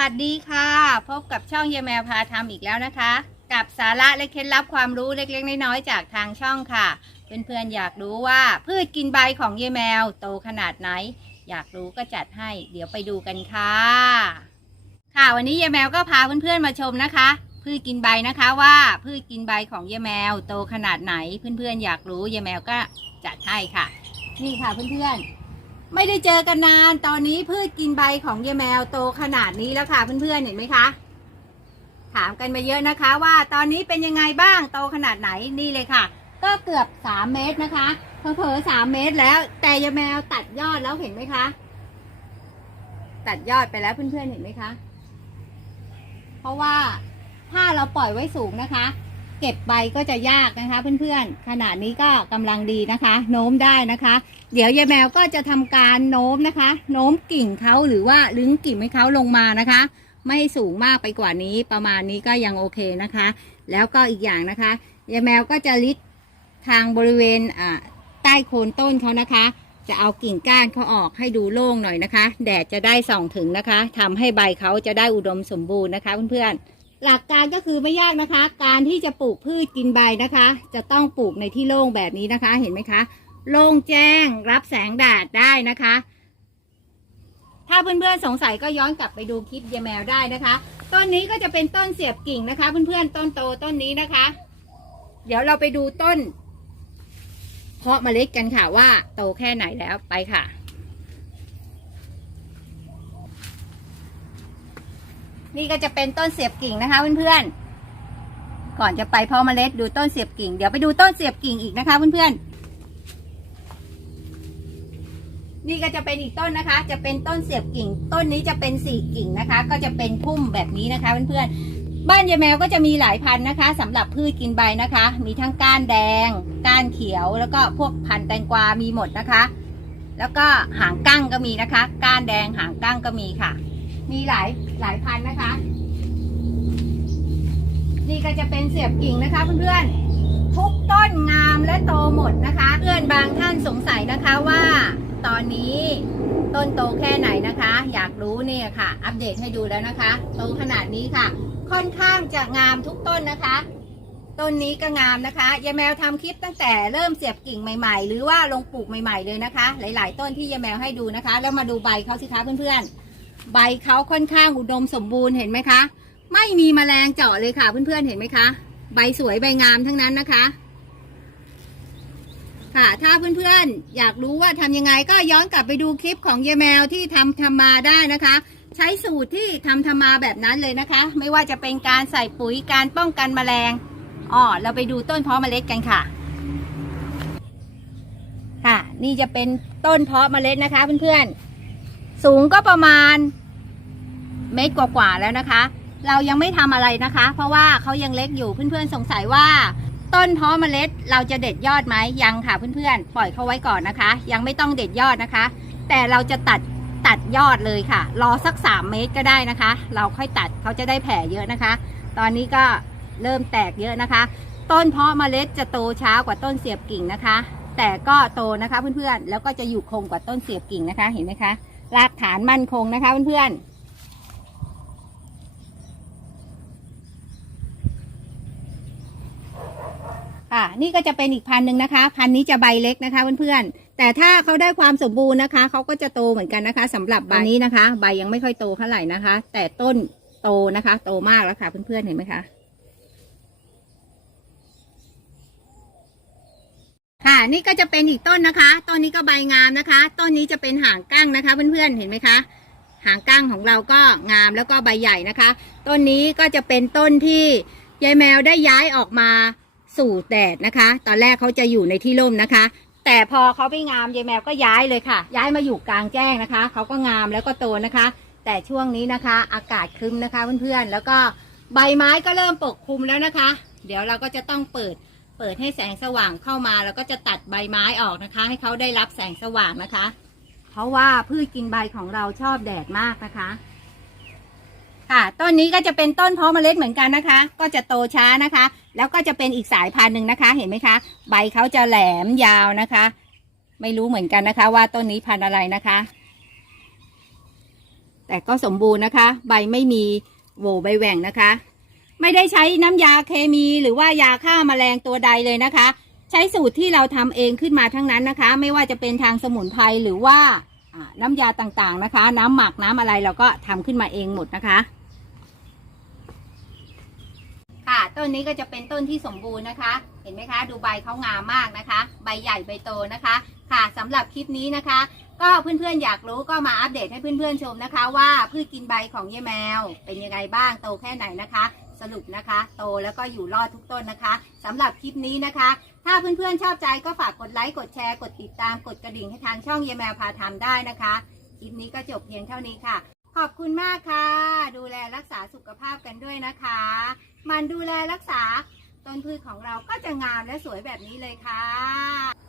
วัสดีค่ะ พบกับช่องเยแมวพาทำอีกแล้วนะคะ กับสาระและเคล็ดลับความรู้เล็กๆน้อยๆจากทางช่องค่ะ เพื่อนๆอยากรู้ว่าพืชกินใบของเยแมวโตขนาดไหน อยากรู้ก็จัดให้ เดี๋ยวไปดูกันค่ะ ค่ะวันนี้เยแมวก็พาเพื่อนๆมาชมนะคะ พืชกินใบนะคะว่าพืชกินใบของเยแมวโตขนาดไหน เพื่อนๆอยากรู้เยแมวก็จัดให้ค่ะ นี่ค่ะเพื่อนๆ ไม่ได้เจอกันนานตอนนี้พืชกินใบของเยแมวโตขนาดนี้แล้วค่ะเพื่อนๆเห็นไหมคะ ถามกันมาเยอะนะคะ ว่าตอนนี้เป็นยังไงบ้างโตขนาดไหนนี่เลยค่ะ ก็เกือบสามเมตรนะคะเผลอๆสามเมตรแล้ว แต่เยแมวตัดยอดแล้วเห็นไหมคะ ตัดยอดไปแล้วเพื่อนๆเห็นไหมคะ เพราะว่าถ้าเราปล่อยไว้สูงนะคะ เก็บใบก็จะยากนะคะ เพื่อนๆ ขนาดนี้ก็กำลังดีนะคะ โน้มได้นะคะ เดี๋ยวยายแมวก็จะทำการโน้มนะคะ โน้มกิ่งเขาหรือว่าลึงกิ่งให้เขาลงมานะคะ ไม่ให้สูงมากไปกว่านี้ประมาณนี้ก็ยังโอเคนะคะ แล้วก็อีกอย่างนะคะยายแมวก็จะลิดทางบริเวณอ่าใต้โคนต้นเขานะคะ จะเอากิ่งก้านเขาออกให้ดูโล่งหน่อยนะคะ แดดจะได้ส่องถึงนะคะทำให้ใบเขาจะได้อุดมสมบูรณ์นะคะเพื่อนๆ หลักการก็คือไม่ยากนะคะ การที่จะปลูกพืชกินใบนะคะ จะต้องปลูกในที่โล่งแบบนี้นะคะ เห็นไหมคะ โล่งแจ้งรับแสงแดดได้นะคะ ถ้าเพื่อนๆสงสัยก็ย้อนกลับไปดูคลิปยายแมวได้นะคะ ต้นนี้ก็จะเป็นต้นเสียบกิ่งนะคะ เพื่อนๆต้นโตต้นนี้นะคะ เดี๋ยวเราไปดูต้น เพาะเมล็ดกันค่ะว่าโตแค่ไหนแล้วไปค่ะ นี่ก็จะเป็นต้นเสียบกิ่งนะคะเพื่อนๆ ก่อนจะไปเพาะเมล็ดดูต้นเสียบกิ่ง เดี๋ยวไปดูต้นเสียบกิ่งอีกนะคะเพื่อนๆ นี่ก็จะเป็นอีกต้นนะคะ จะเป็นต้นเสียบกิ่ง ต้นนี้จะเป็นสี่กิ่งนะคะ ก็จะเป็นพุ่มแบบนี้นะคะเพื่อนๆ บ้านยายแมวก็จะมีหลายพันธุ์นะคะสำหรับพืชกินใบนะคะ มีทั้งก้านแดง ก้านเขียว แล้วก็พวกพันธุ์แตงกวา มีหมดนะคะ แล้วก็หางกั้งก็มีนะคะ ก้านแดงหางกั้งก็มีค่ะ มีหลาย หลายพันนะคะ นี่ก็จะเป็นเสียบกิ่งนะคะเพื่อนๆ ทุกต้นงามและโตหมดนะคะ เพื่อนบางท่านสงสัยนะคะว่า ตอนนี้ต้นโตแค่ไหนนะคะ อยากรู้เนี่ยค่ะ อัปเดตให้ดูแล้วนะคะ โตขนาดนี้ค่ะ ค่อนข้างจะงามทุกต้นนะคะต้นนี้ก็งามนะคะ ยายแมวทำคลิปตั้งแต่เริ่มเสียบกิ่งใหม่ๆ หรือว่าลงปลูกใหม่ๆเลยนะคะ หลาย ๆ ต้นที่ยายแมวให้ดูนะคะ แล้วมาดูใบเขาสิคะเพื่อนๆ ใบเขาค่อนข้างอุดมสมบูรณ์เห็นไหมคะ ไม่มีแมลงเจาะเลยค่ะ เพื่อนๆเห็นไหมคะ ใบสวยใบงามทั้งนั้นนะคะ ค่ะถ้าเพื่อนๆอยากรู้ว่าทำยังไงก็ย้อนกลับไปดูคลิปของเยาแมวที่ทำทำมาได้นะคะ ใช้สูตรที่ทำทำมาแบบนั้นเลยนะคะ ไม่ว่าจะเป็นการใส่ปุ๋ยการป้องกันแมลงอ๋อเราไปดูต้นเพาะเมล็ดกันค่ะค่ะ นี่จะเป็นต้นเพาะเมล็ดนะคะเพื่อนๆ สูงก็ประมาณเมตรกว่าๆแล้วนะคะ เรายังไม่ทำอะไรนะคะ เพราะว่าเขายังเล็กอยู่เพื่อนๆสงสัยว่า ต้นเพาะเมล็ดเราจะเด็ดยอดไหมยังค่ะเพื่อนๆปล่อยเขาไว้ก่อนนะคะ ยังไม่ต้องเด็ดยอดนะคะ แต่เราจะตัดตัดยอดเลยค่ะ รอสัก 3 เมตรก็ได้นะคะ เราค่อยตัดเขาจะได้แผ่เยอะนะคะ ตอนนี้ก็เริ่มแตกเยอะนะคะ ต้นเพาะเมล็ดจะโตช้ากว่าต้นเสียบกิ่งนะคะ แต่ก็โตนะคะเพื่อนๆแล้วก็จะอยู่คงกว่าต้นเสียบกิ่งนะคะเห็นไหมคะ รากฐานมั่นคงนะคะเพื่อนๆค่ะนี่ก็จะเป็นอีกพันหนึ่งนะคะ พันนี้จะใบเล็กนะคะเพื่อนๆแต่ถ้าเขาได้ความสมบูรณ์นะคะเขาก็จะโตเหมือนกันนะคะสำหรับใบนี้นะคะ ใบยังไม่ค่อยโตเท่าไหร่นะคะ แต่ต้นโตนะคะ โตมากแล้วค่ะเพื่อนๆเห็นไหมคะ ค่ะ นี่ก็จะเป็นอีกต้นนะคะ ต้นนี้ก็ใบงามนะคะ ต้นนี้จะเป็นหางก้างนะคะ เพื่อนๆ เห็นไหมคะ หางก้างของเราก็งามแล้วก็ใบใหญ่นะคะ ต้นนี้ก็จะเป็นต้นที่ยายแมวได้ย้ายออกมาสู่แดดนะคะ ตอนแรกเขาจะอยู่ในที่ร่มนะคะ แต่พอเขาไม่งามยายแมวก็ย้ายเลยค่ะ ย้ายมาอยู่กลางแจ้งนะคะ เขาก็งามแล้วก็โตนะคะ แต่ช่วงนี้นะคะ อากาศครึ้มนะคะเพื่อนๆ แล้วก็ใบไม้ก็เริ่มปกคลุมแล้วนะคะ เดี๋ยวเราก็จะต้องเปิด เปิดให้แสงสว่างเข้ามา แล้วก็จะตัดใบไม้ออกนะคะ ให้เขาได้รับแสงสว่างนะคะ เพราะว่าพืชกินใบของเราชอบแดดมากนะคะ ค่ะต้นนี้ก็จะเป็นต้นเพาะเมล็ดเหมือนกันนะคะ ก็จะโตช้านะคะ แล้วก็จะเป็นอีกสายพันธุ์หนึ่งนะคะ เห็นไหมคะ ใบเขาจะแหลมยาวนะคะ ไม่รู้เหมือนกันนะคะ ว่าต้นนี้พันธุ์อะไรนะคะ แต่ก็สมบูรณ์นะคะ ใบไม่มีโหวใบแหว่งนะคะ ไม่ได้ใช้น้ำยาเคมีหรือว่ายาฆ่าแมลงตัวใดเลยนะคะ ใช้สูตรที่เราทำเองขึ้นมาทั้งนั้นนะคะ ไม่ว่าจะเป็นทางสมุนไพรหรือว่าน้ำยาต่างๆนะคะ น้ำหมักน้ำอะไรเราก็ทำขึ้นมาเองหมดนะคะค่ะต้นนี้ก็จะเป็นต้นที่สมบูรณ์นะคะ เห็นไหมคะ ดูใบเขางามมากนะคะ ใบใหญ่ใบโตนะคะ ค่ะสำหรับคลิปนี้นะคะ ก็เพื่อนๆอยากรู้ก็มาอัปเดตให้เพื่อนๆชมนะคะ ว่าพืชกินใบของเยแมว เป็นยังไงบ้างโตแค่ไหนนะคะ สรุปนะคะ โตแล้วก็อยู่รอดทุกต้นนะคะสำหรับคลิปนี้นะคะ ถ้าเพื่อนๆชอบใจก็ฝากกดไลค์กดแชร์กดติดตามกดกระดิ่งให้ทางช่องเยแมวพาทำได้นะคะคลิปนี้ก็จบเพียงเท่านี้ค่ะ ขอบคุณมากค่ะ ดูแลรักษาสุขภาพกันด้วยนะคะ มันดูแลรักษาต้นพืชของเราก็จะงามและสวยแบบนี้เลยค่ะ